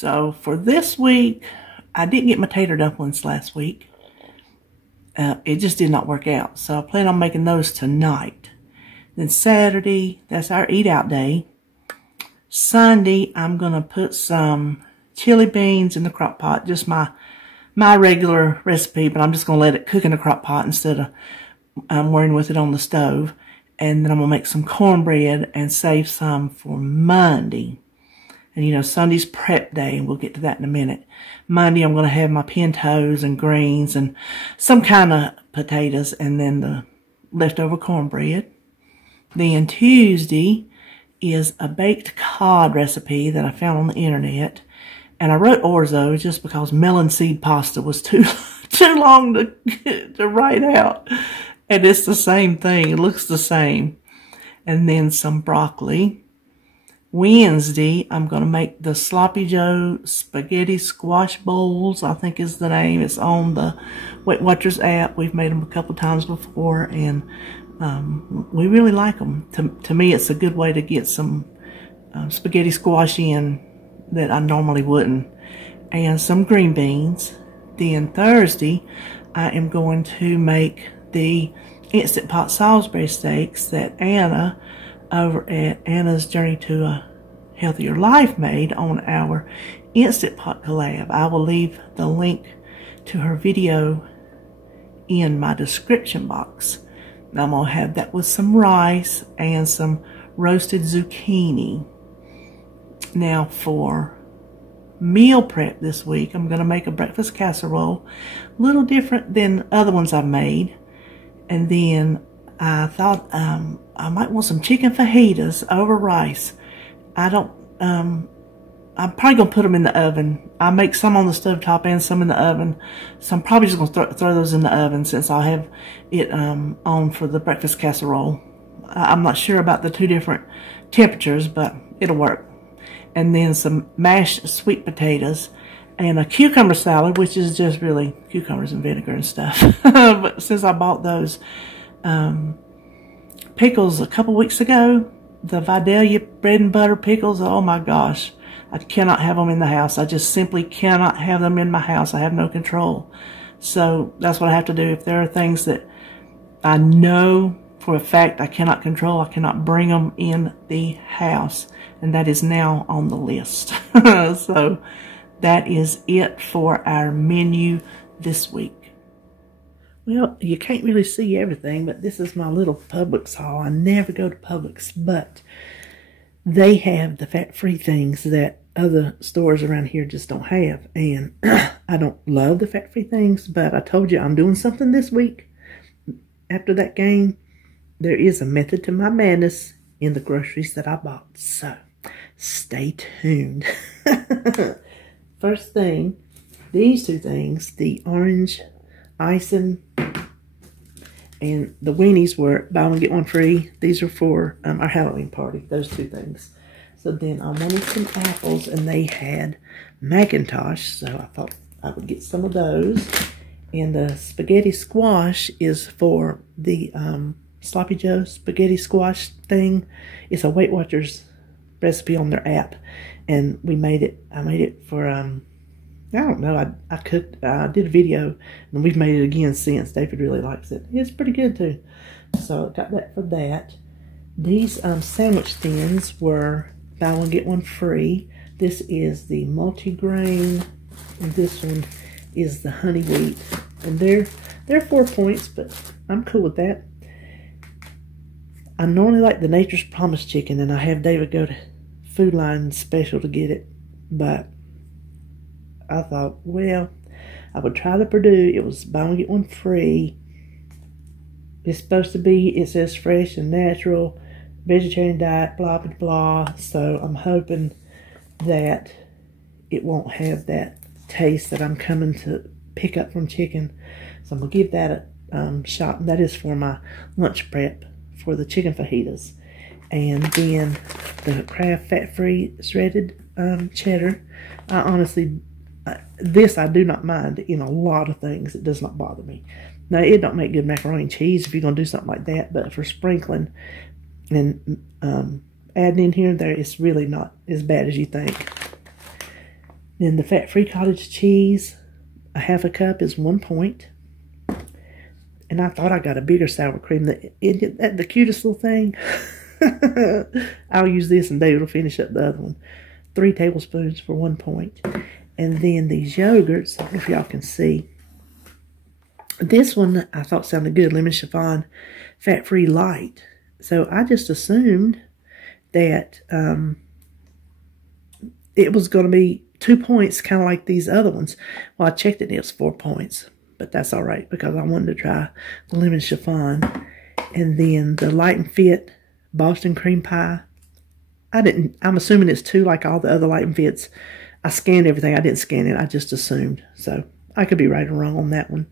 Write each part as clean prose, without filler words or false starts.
So for this week, I didn't get my tater dumplings last week. It just did not work out. So I plan on making those tonight. Then Saturday, that's our eat out day. Sunday, I'm going to put some chili beans in the crock pot. Just my regular recipe, but I'm just going to let it cook in the crock pot instead of worrying with it on the stove. And then I'm going to make some cornbread and save some for Monday. And, you know, Sunday's prep day, and we'll get to that in a minute. Monday, I'm going to have my pintos and greens and some kind of potatoes and then the leftover cornbread. Then Tuesday is a baked cod recipe that I found on the internet. And I wrote orzo just because melon seed pasta was too long to write out. And it's the same thing. It looks the same. And then some broccoli. Wednesday, I'm going to make the Sloppy Joe spaghetti squash bowls, I think is the name. It's on the Weight Watchers app. We've made them a couple times before, and we really like them. To me, it's a good way to get some spaghetti squash in that I normally wouldn't. And some green beans. Then Thursday, I am going to make the Instant Pot Salisbury steaks that Anna over at Anna's Journey to a Healthier Life made on our Instant Pot collab. I will leave the link to her video in my description box. Now I'm going to have that with some rice and some roasted zucchini. Now for meal prep this week, I'm going to make a breakfast casserole. A little different than other ones I've made. And then I thought I might want some chicken fajitas over rice. I'm probably going to put them in the oven. I make some on the stovetop and some in the oven. So I'm probably just going to throw those in the oven since I'll have it on for the breakfast casserole. I'm not sure about the two different temperatures, but it'll work. And then some mashed sweet potatoes and a cucumber salad, which is just really cucumbers and vinegar and stuff. But since I bought those pickles a couple weeks ago, the Vidalia bread and butter pickles, oh my gosh, I cannot have them in the house. I just simply cannot have them in my house. I have no control. So that's what I have to do. If there are things that I know for a fact I cannot control, I cannot bring them in the house. And that is now on the list. So that is it for our menu this week. Well, you can't really see everything, but this is my little Publix haul. I never go to Publix, but they have the fat-free things that other stores around here just don't have. And I don't love the fat-free things, but I told you I'm doing something this week. After that game, there is a method to my madness in the groceries that I bought. So, stay tuned. First thing, these two things, the orange icing and the weenies were buy one get one free. These are for our Halloween party, those two things. So then I wanted some apples, and they had Macintosh, so I thought I would get some of those. And the spaghetti squash is for the Sloppy Joe spaghetti squash thing. It's a Weight Watchers recipe on their app, and I made it for I don't know, I did a video, and we've made it again since. David really likes it. It's pretty good too. So I got that for that. These sandwich thins were buy one get one free. This is the multigrain, and this one is the honey wheat. And they're 4 points, but I'm cool with that. I normally like the Nature's Promise chicken, and I have David go to Food Line Special to get it, but I thought, well, I would try the Purdue. It was buy one get one free. It's supposed to be, it says fresh and natural, vegetarian diet, blah, blah, blah. So I'm hoping that it won't have that taste that I'm coming to pick up from chicken. So I'm going to give that a shot. And that is for my lunch prep for the chicken fajitas. And then the Kraft fat-free shredded cheddar. I honestly, this I do not mind in a lot of things. It does not bother me. Now, it don't make good macaroni and cheese if you're going to do something like that. But for sprinkling and adding in here and there, it's really not as bad as you think. Then the fat-free cottage cheese, a half a cup is 1 point. And I thought I got a bigger sour cream. Isn't that the cutest little thing? I'll use this and David will finish up the other one. 3 tablespoons for 1 point. And then these yogurts, I don't know if y'all can see. This one I thought sounded good, lemon chiffon, fat-free light. So I just assumed that it was going to be 2 points, kind of like these other ones. Well, I checked it and it was 4 points. But that's all right because I wanted to try the lemon chiffon. And then the Light and Fit Boston cream pie. I'm assuming it's 2 like all the other Light and Fits. I scanned everything. I didn't scan it. I just assumed. So I could be right or wrong on that one.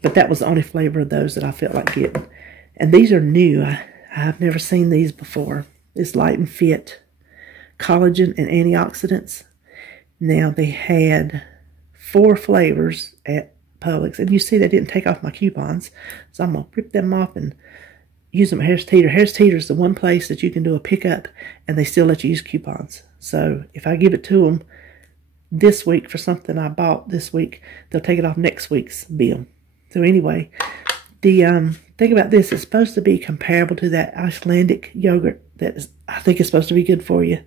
But that was the only flavor of those that I felt like getting. And these are new. I've never seen these before. It's Light and Fit collagen and antioxidants. Now they had 4 flavors at Publix. And you see they didn't take off my coupons. So I'm going to rip them off and use them at Harris Teeter. Harris Teeter is the one place that you can do a pickup and they still let you use coupons. So if I give it to them this week for something I bought this week, they'll take it off next week's bill. So anyway, the thing about this is supposed to be comparable to that Icelandic yogurt that is, I think is supposed to be good for you.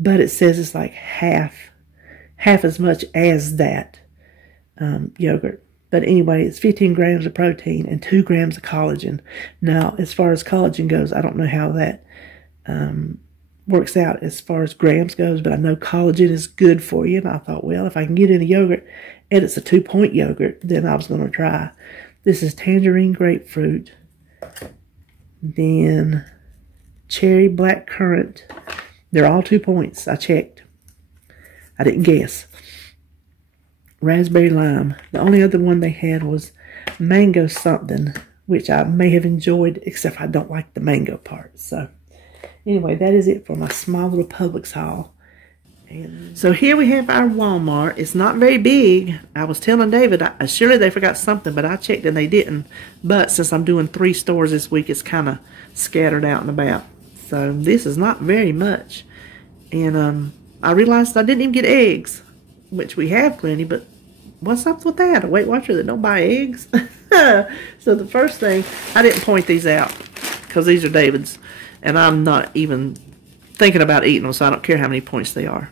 But it says it's like half as much as that yogurt. But anyway, it's 15 grams of protein and 2 grams of collagen. Now, as far as collagen goes, I don't know how that works out as far as grams goes, but I know collagen is good for you. And I thought, well, if I can get in a yogurt and it's a 2-point yogurt, then I was going to try. This is tangerine grapefruit. Then cherry black currant. They're all 2 points. I checked. I didn't guess. Raspberry lime. The only other one they had was mango something, which I may have enjoyed, except I don't like the mango part. So anyway, that is it for my small little Publix haul. And so here we have our Walmart. It's not very big. I was telling David, surely they forgot something, but I checked and they didn't. But since I'm doing 3 stores this week, it's kind of scattered out and about. So this is not very much. And I realized I didn't even get eggs, which we have plenty, but what's up with that? A Weight Watcher that don't buy eggs? So the first thing, I didn't point these out because these are David's. And I'm not even thinking about eating them, so I don't care how many points they are.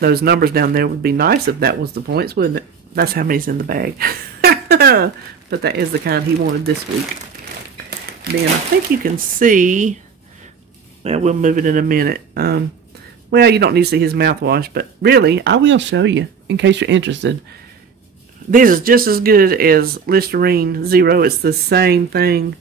Those numbers down there would be nice if that was the points, wouldn't it? That's how many's in the bag. But that is the kind he wanted this week. Then I think you can see, well, we'll move it in a minute. Well, you don't need to see his mouthwash, but really, I will show you in case you're interested. This is just as good as Listerine Zero. It's the same thing,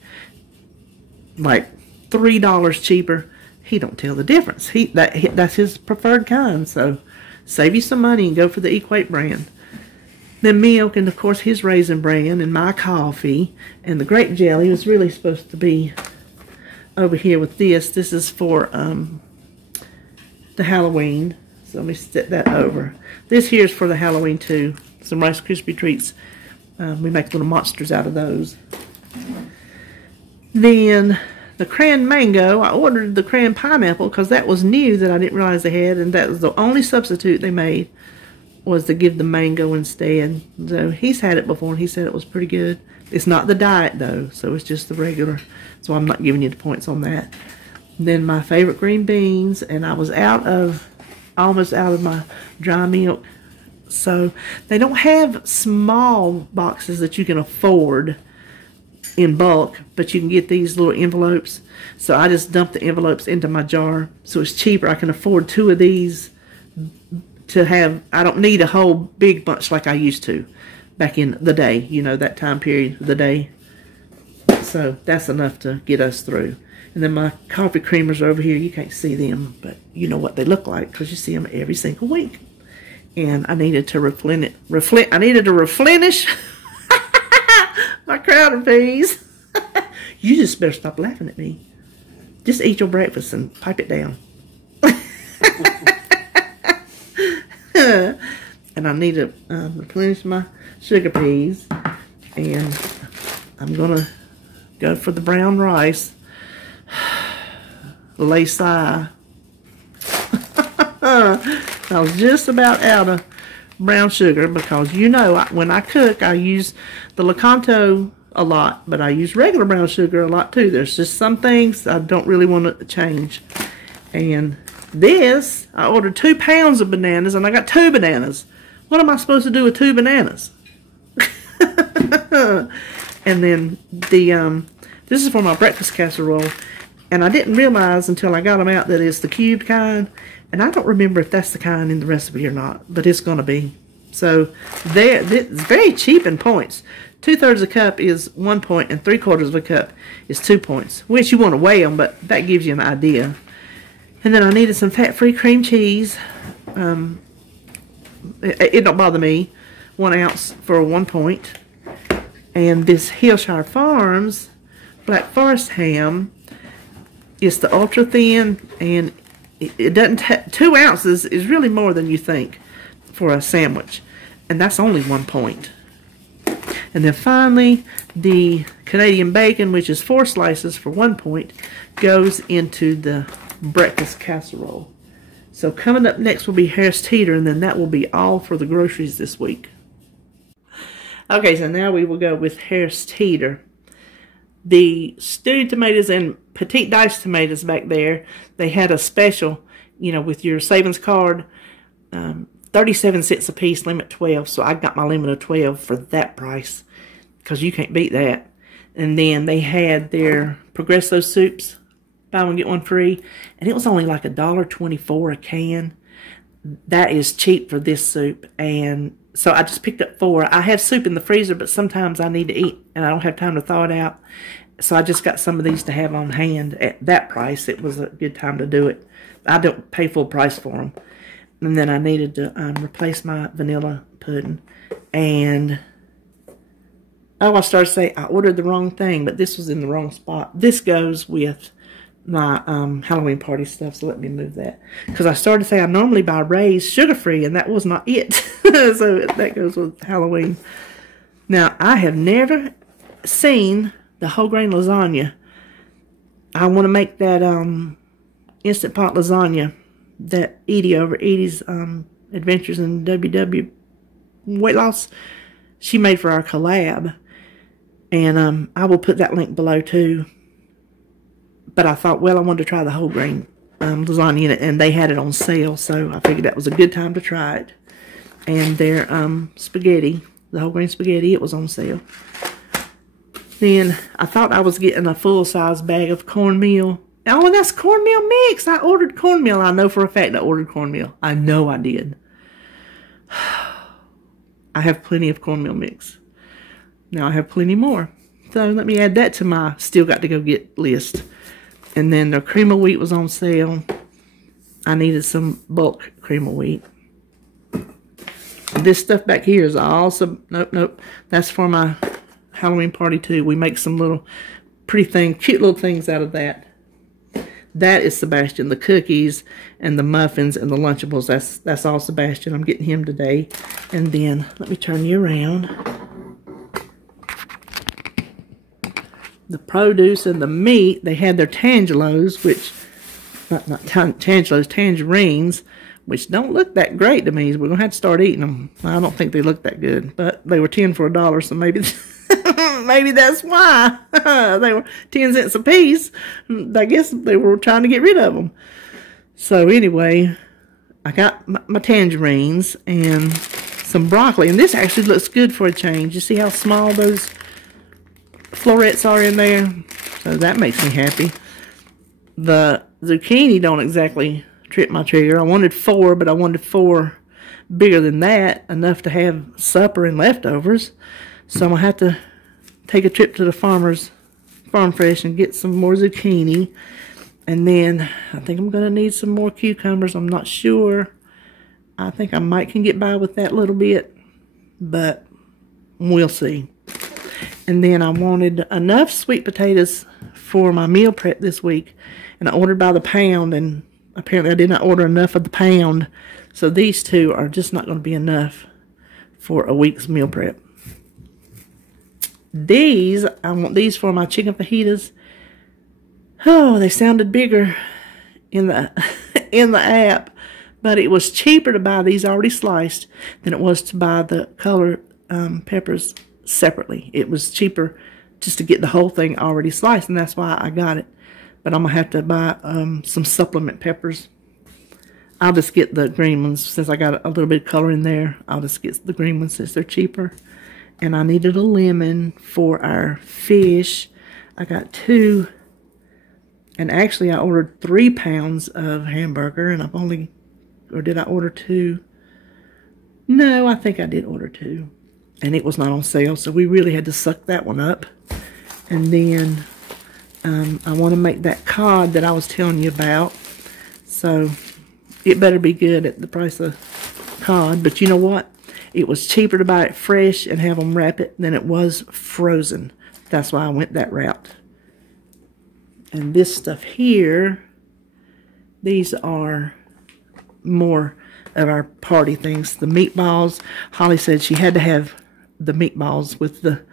like $3 cheaper. He don't tell the difference. That's his preferred kind, so save you some money and go for the Equate brand. Then milk, and of course his Raisin Bran, and my coffee, and the grape jelly was really supposed to be over here with this. This is for the Halloween, so let me set that over. This here is for the Halloween too. Some Rice Krispie treats. We make little monsters out of those. Then the Crayon Mango, I ordered the Crayon Pineapple because that was new that I didn't realize they had, and that was the only substitute they made was to give the mango instead. So he's had it before and he said it was pretty good. It's not the diet though, so it's just the regular, so I'm not giving you the points on that. Then my favorite green beans, and I was almost out of my dry milk. So they don't have small boxes that you can afford in bulk, but you can get these little envelopes. So I just dumped the envelopes into my jar, so it's cheaper. I can afford 2 of these to have. I don't need a whole big bunch like I used to back in the day, you know, that time period of the day. So that's enough to get us through. And then my coffee creamers are over here. You can't see them, but you know what they look like because you see them every single week. And I needed to replenish my Crowder peas. You just better stop laughing at me. Just eat your breakfast and pipe it down. And I need to replenish my sugar peas. And I'm going to go for the brown rice. Lasagna. I was just about out of brown sugar because, you know, when I cook, I use the Lakanto a lot, but I use regular brown sugar a lot too. There's just some things I don't really want to change. And this, I ordered 2 pounds of bananas, and I got 2 bananas. What am I supposed to do with 2 bananas? And then this is for my breakfast casserole, and I didn't realize until I got them out that it's the cubed kind, and I don't remember if that's the kind in the recipe or not, but it's going to be. So it's very cheap in points. 2/3 a cup is 1 point, and 3/4 of a cup is 2 points, which you want to weigh them, but that gives you an idea. And then I needed some fat-free cream cheese. It don't bother me. 1 ounce for 1 point. And this Hillshire Farms Black Forest ham is the ultra thin, and it doesn't 2 ounces is really more than you think for a sandwich, and that's only 1 point. And then finally, the Canadian bacon, which is 4 slices for 1 point, goes into the breakfast casserole. So coming up next will be Harris Teeter, and then that will be all for the groceries this week. Okay, so now we will go with Harris Teeter. The stewed tomatoes and petite diced tomatoes back there, they had a special, you know, with your savings card, 37 cents a piece, limit 12. So I got my limit of 12 for that price, because you can't beat that. And then they had their Progresso soups, buy one get one free, and it was only like $1.24 a can. That is cheap for this soup. And so I just picked up 4. I have soup in the freezer, but sometimes I need to eat and I don't have time to thaw it out. So I just got some of these to have on hand. At that price, it was a good time to do it. I don't pay full price for them. And then I needed to replace my vanilla pudding. And oh, I started to say I ordered the wrong thing, but this was in the wrong spot. This goes with my Halloween party stuff, so let me move that. Because I started to say I normally buy Ray's sugar-free, and that was not it. So that goes with Halloween. Now, I have never seen the whole grain lasagna. I want to make that Instant Pot lasagna that Edie over Edie's Adventures in WW Weight Loss, she made for our collab. And I will put that link below too. But I thought, well, I wanted to try the whole grain lasagna in it, and they had it on sale, so I figured that was a good time to try it. And their spaghetti, the whole grain spaghetti, it was on sale. Then I thought I was getting a full-size bag of cornmeal. Oh, and that's cornmeal mix. I ordered cornmeal. I know for a fact I ordered cornmeal. I know I did. I have plenty of cornmeal mix. Now I have plenty more. So let me add that to my still got to go get list. And then the cream of wheat was on sale. I needed some bulk cream of wheat. This stuff back here is also, nope. That's for my Halloween party too. We make some little pretty thing, cute little things out of that. That is Sebastian. The cookies and the muffins and the Lunchables, that's all Sebastian. I'm getting him today. And then, let me turn you around. The produce and the meat, they had their tangelos, which, not tangelos, tangerines, which don't look that great to me. We're going to have to start eating them. I don't think they look that good, but they were 10 for $1, so maybe maybe that's why. They were 10 cents a piece. I guess they were trying to get rid of them. So anyway, I got my tangerines and some broccoli, and this actually looks good for a change. You see how small those florets are in there? So that makes me happy. The zucchini don't exactly trip my trigger. I wanted 4, but I wanted 4 bigger than that, enough to have supper and leftovers. So I'm going to have to take a trip to the Farm Fresh and get some more zucchini. And then I think I'm going to need some more cucumbers. I'm not sure. I think I might can get by with that little bit, but we'll see. And then I wanted enough sweet potatoes for my meal prep this week, and I ordered by the pound, and apparently I did not order enough of the pound, so these 2 are just not going to be enough for a week's meal prep. These, I want these for my chicken fajitas. Oh, they sounded bigger in the in the app But it was cheaper to buy these already sliced than it was to buy the colored peppers separately. It was cheaper just to get the whole thing already sliced, and that's why I got it. But I'm going to have to buy some supplement peppers. I'll just get the green ones since I got a little bit of color in there. I'll just get the green ones since they're cheaper. And I needed a lemon for our fish. I got 2. And actually I ordered 3 pounds of hamburger, and I've only... Or did I order 2? No, I think I did order 2. And it was not on sale, so we really had to suck that one up. And then I want to make that cod that I was telling you about. So it better be good at the price of cod. But you know what? It was cheaper to buy it fresh and have them wrap it than it was frozen. That's why I went that route. And this stuff here, these are more of our party things. The meatballs. Holly said she had to have the meatballs with the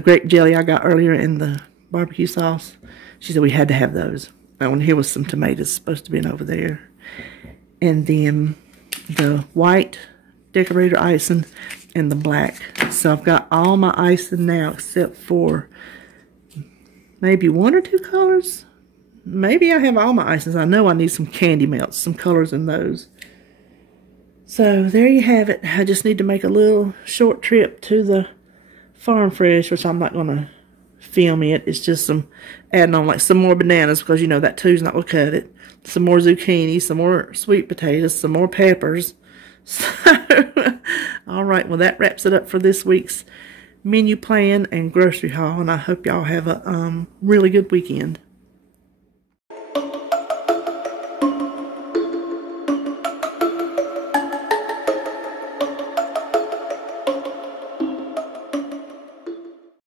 grape jelly I got earlier in the barbecue sauce. She said we had to have those. That one here was some tomatoes supposed to be over there. And then the white decorator icing and the black. So I've got all my icing now except for maybe 1 or 2 colors. Maybe I have all my icings. I know I need some candy melts, some colors in those. So there you have it. I just need to make a little short trip to the Farm Fresh, which I'm not going to film it. It's just some adding on like some more bananas because, you know, that two's not going to cut it. Some more zucchini, some more sweet potatoes, some more peppers. So, all right. Well, that wraps it up for this week's menu plan and grocery haul. And I hope y'all have a really good weekend.